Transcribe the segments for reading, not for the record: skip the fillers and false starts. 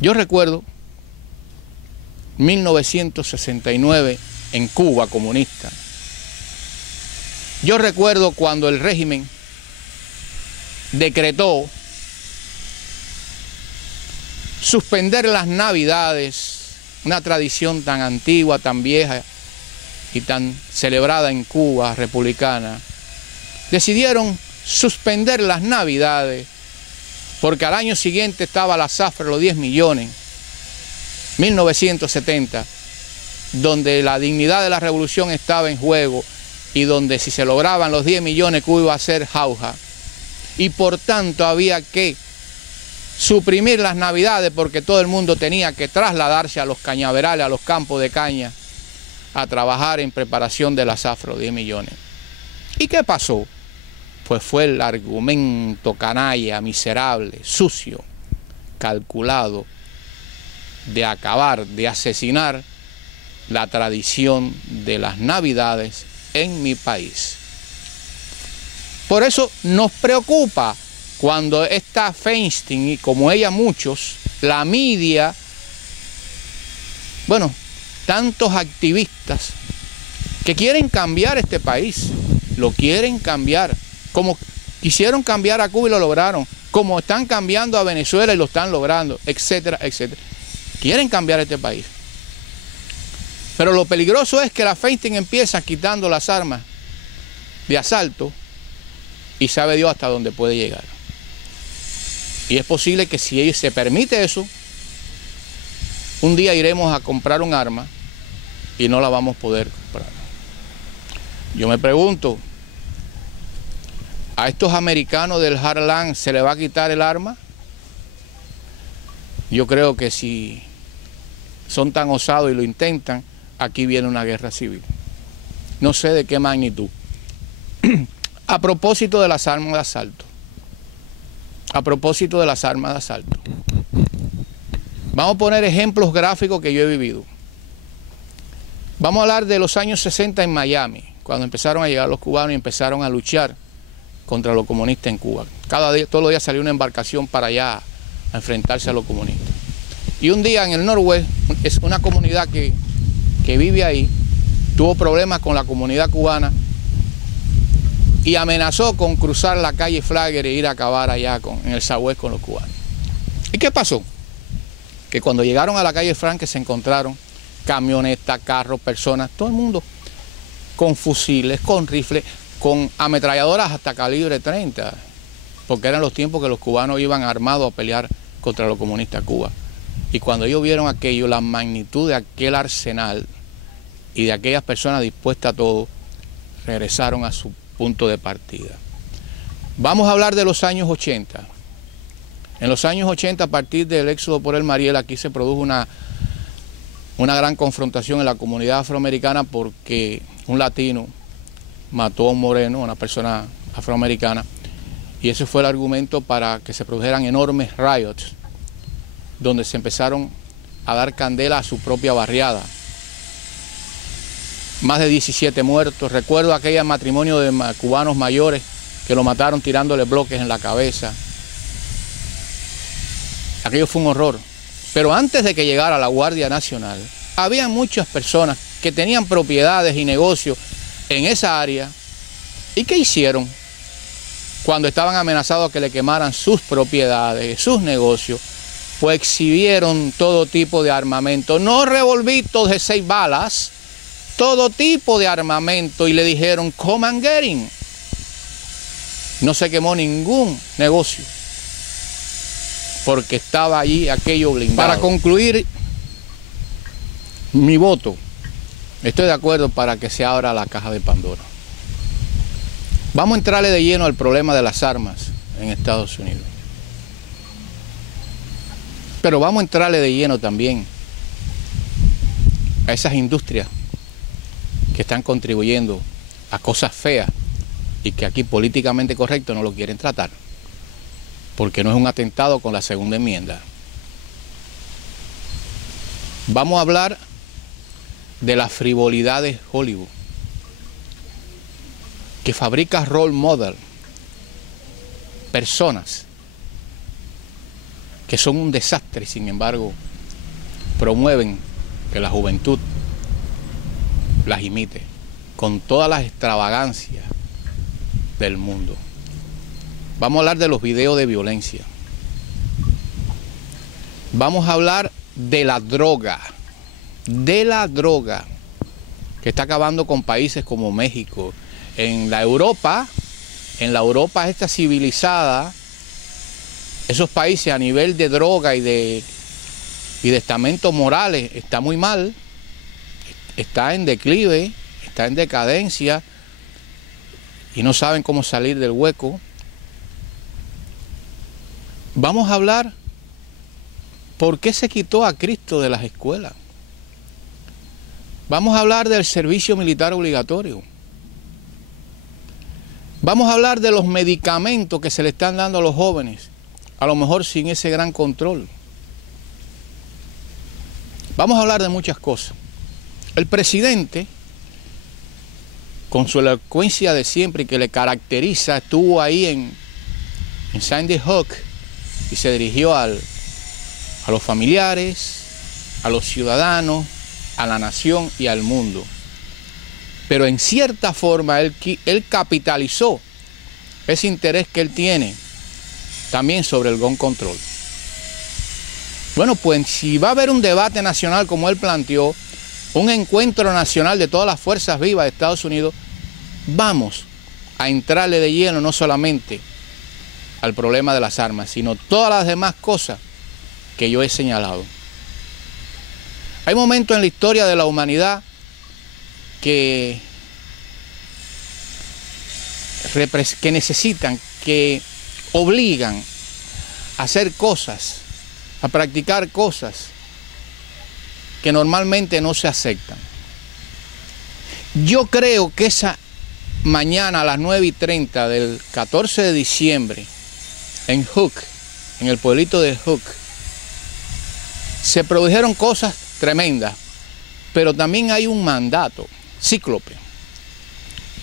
Yo recuerdo 1969 en Cuba comunista. Yo recuerdo cuando el régimen decretó suspender las Navidades, una tradición tan antigua, tan vieja y tan celebrada en Cuba republicana. Decidieron suspender las Navidades porque al año siguiente estaba la zafra, los 10 millones, 1970, donde la dignidad de la revolución estaba en juego y donde si se lograban los 10 millones Cuba iba a ser jauja. Y por tanto había que suprimir las Navidades porque todo el mundo tenía que trasladarse a los cañaverales, a los campos de caña, a trabajar en preparación de la zafra, los 10 millones. ¿Y qué pasó? Pues fue el argumento canalla, miserable, sucio, calculado, de acabar, de asesinar la tradición de las Navidades en mi país. Por eso nos preocupa cuando esta Feinstein, y como ella muchos, la media, bueno, tantos activistas que quieren cambiar este país, lo quieren cambiar, como quisieron cambiar a Cuba y lo lograron, como están cambiando a Venezuela y lo están logrando, etcétera, etcétera. Quieren cambiar este país. Pero lo peligroso es que la Feinstein empieza quitando las armas de asalto y sabe Dios hasta dónde puede llegar. Y es posible que si ella se permite eso, un día iremos a comprar un arma y no la vamos a poder comprar. Yo me pregunto, ¿a estos americanos del Heartland se les va a quitar el arma? Yo creo que si son tan osados y lo intentan, aquí viene una guerra civil. No sé de qué magnitud. A propósito de las armas de asalto. A propósito de las armas de asalto. Vamos a poner ejemplos gráficos que yo he vivido. Vamos a hablar de los años 60 en Miami, cuando empezaron a llegar los cubanos y empezaron a luchar contra los comunistas en Cuba. Cada día, todos los días salía una embarcación para allá a enfrentarse a los comunistas. Y un día en el Noroeste, es una comunidad que vive ahí, tuvo problemas con la comunidad cubana y amenazó con cruzar la calle Flagler e ir a acabar allá en el Southwest con los cubanos. ¿Y qué pasó? Que cuando llegaron a la calle Flagler se encontraron camionetas, carros, personas, todo el mundo con fusiles, con rifles, con ametralladoras hasta calibre 30, porque eran los tiempos que los cubanos iban armados a pelear contra los comunistas de Cuba. Y cuando ellos vieron aquello, la magnitud de aquel arsenal y de aquellas personas dispuestas a todo, regresaron a su punto de partida. Vamos a hablar de los años 80. En los años 80, a partir del éxodo por el Mariel, aquí se produjo una gran confrontación en la comunidad afroamericana porque un latino mató a un moreno, una persona afroamericana, y ese fue el argumento para que se produjeran enormes riots, donde se empezaron a dar candela a su propia barriada. Más de 17 muertos. Recuerdo aquel matrimonio de cubanos mayores que lo mataron tirándole bloques en la cabeza. Aquello fue un horror. Pero antes de que llegara la Guardia Nacional, había muchas personas que tenían propiedades y negocios en esa área. ¿Y qué hicieron? Cuando estaban amenazados que le quemaran sus propiedades, sus negocios, pues exhibieron todo tipo de armamento, no revolvitos de 6 balas, todo tipo de armamento, y le dijeron, come and get him. No se quemó ningún negocio, porque estaba allí aquello blindado. Para concluir mi voto, estoy de acuerdo para que se abra la caja de Pandora. Vamos a entrarle de lleno al problema de las armas en Estados Unidos. Pero vamos a entrarle de lleno también a esas industrias que están contribuyendo a cosas feas y que aquí políticamente correcto no lo quieren tratar, porque no es un atentado con la segunda enmienda. Vamos a hablar de la frivolidad de Hollywood, que fabrica role model, personas que son un desastre, sin embargo, promueven que la juventud las imite con todas las extravagancias del mundo. Vamos a hablar de los videos de violencia. Vamos a hablar de la droga que está acabando con países como México. En la Europa esta civilizada, esos países a nivel de droga y de estamentos morales está muy mal, está en declive, está en decadencia y no saben cómo salir del hueco. Vamos a hablar por qué se quitó a Cristo de las escuelas. Vamos a hablar del servicio militar obligatorio. Vamos a hablar de los medicamentos que se le están dando a los jóvenes, a lo mejor sin ese gran control. Vamos a hablar de muchas cosas. El presidente, con su elocuencia de siempre y que le caracteriza, estuvo ahí en Sandy Hook y se dirigió a los familiares, a los ciudadanos, a la nación y al mundo. Pero en cierta forma él capitalizó ese interés que él tiene también sobre el gun control. Bueno, pues si va a haber un debate nacional como él planteó, un encuentro nacional de todas las fuerzas vivas de Estados Unidos, vamos a entrarle de lleno no solamente al problema de las armas, sino todas las demás cosas que yo he señalado. Hay momentos en la historia de la humanidad que necesitan, que obligan a hacer cosas, a practicar cosas que normalmente no se aceptan. Yo creo que esa mañana a las 9:30 del 14 de diciembre en Hook, en el pueblito de Hook, se produjeron cosas tremendas, pero también hay un mandato cíclope.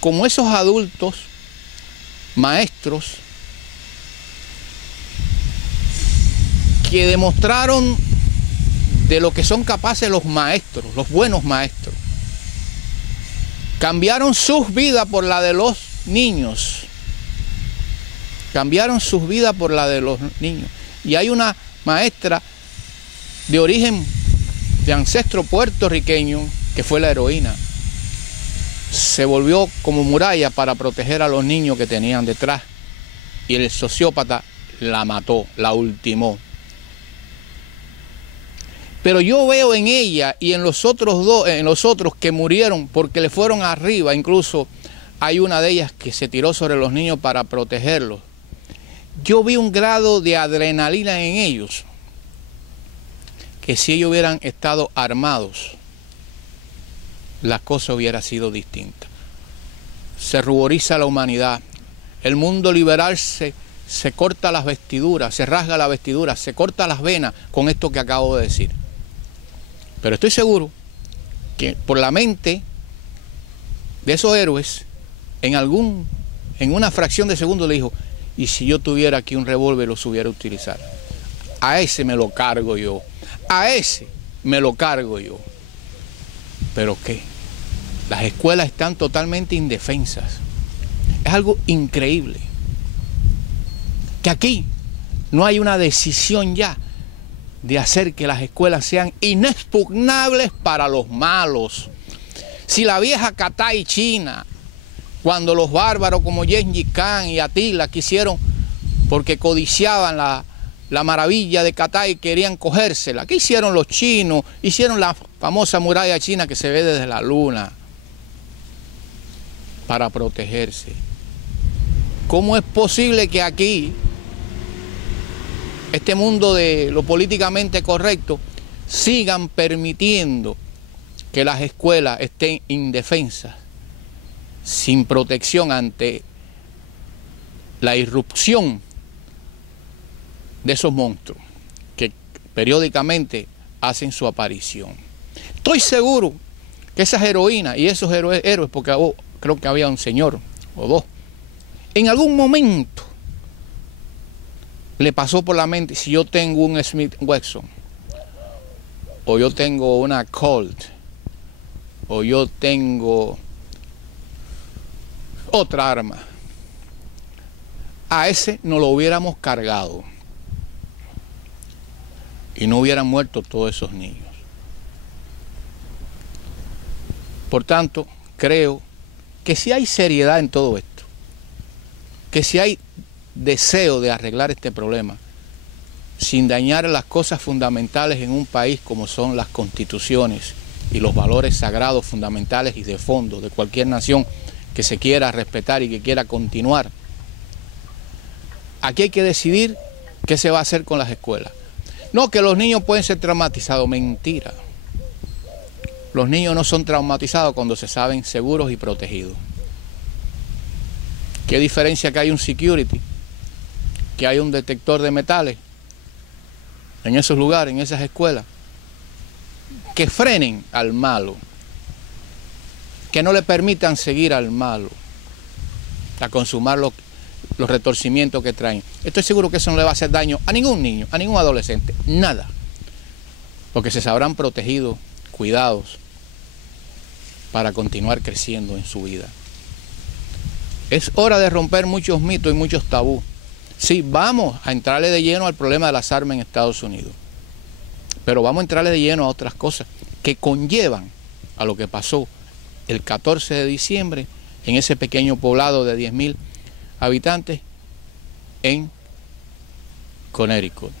Como esos adultos, maestros, que demostraron de lo que son capaces los maestros, los buenos maestros, cambiaron sus vidas por la de los niños. Cambiaron sus vidas por la de los niños. Y hay una maestra de origen de ancestro puertorriqueño que fue la heroína. Se volvió como muralla para proteger a los niños que tenían detrás. Y el sociópata la mató, la ultimó. Pero yo veo en ella y en los otros que murieron porque le fueron arriba, incluso hay una de ellas que se tiró sobre los niños para protegerlos. Yo vi un grado de adrenalina en ellos, que si ellos hubieran estado armados, la cosa hubiera sido distinta. Se ruboriza la humanidad. El mundo liberal se corta las vestiduras, se rasga la vestidura, se corta las venas con esto que acabo de decir. Pero estoy seguro que por la mente de esos héroes, en una fracción de segundo le dijo, y si yo tuviera aquí un revólver lo supiera utilizar. A ese me lo cargo yo. A ese me lo cargo yo. ¿Pero qué? Las escuelas están totalmente indefensas. Es algo increíble. Que aquí no hay una decisión ya de hacer que las escuelas sean inexpugnables para los malos. Si la vieja Catay China, cuando los bárbaros como Gengis Khan y Atila quisieron, porque codiciaban la maravilla de Catay, querían cogérsela. ¿Qué hicieron los chinos? Hicieron la famosa muralla china que se ve desde la luna para protegerse. ¿Cómo es posible que aquí, este mundo de lo políticamente correcto, sigan permitiendo que las escuelas estén indefensas, sin protección ante la irrupción de esos monstruos que periódicamente hacen su aparición? Estoy seguro que esas heroínas y esos héroes, porque creo que había un señor o dos, en algún momento le pasó por la mente, si yo tengo un Smith Wesson, o yo tengo una Colt, o yo tengo otra arma, a ese no lo hubiéramos cargado y no hubieran muerto todos esos niños? Por tanto, creo que si hay seriedad en todo esto, que si hay deseo de arreglar este problema, sin dañar las cosas fundamentales en un país como son las constituciones y los valores sagrados fundamentales y de fondo de cualquier nación que se quiera respetar y que quiera continuar, aquí hay que decidir qué se va a hacer con las escuelas. No, que los niños pueden ser traumatizados, mentira. Los niños no son traumatizados cuando se saben seguros y protegidos. ¿Qué diferencia que hay un security, que hay un detector de metales en esos lugares, en esas escuelas, que frenen al malo, que no le permitan seguir al malo, a consumar los retorcimientos que traen? Estoy seguro que eso no le va a hacer daño a ningún niño, a ningún adolescente, nada, porque se sabrán protegidos, cuidados, para continuar creciendo en su vida. Es hora de romper muchos mitos y muchos tabús. Sí, vamos a entrarle de lleno al problema de las armas en Estados Unidos, pero vamos a entrarle de lleno a otras cosas que conllevan a lo que pasó el 14 de diciembre en ese pequeño poblado de 10.000 habitantes en Connecticut.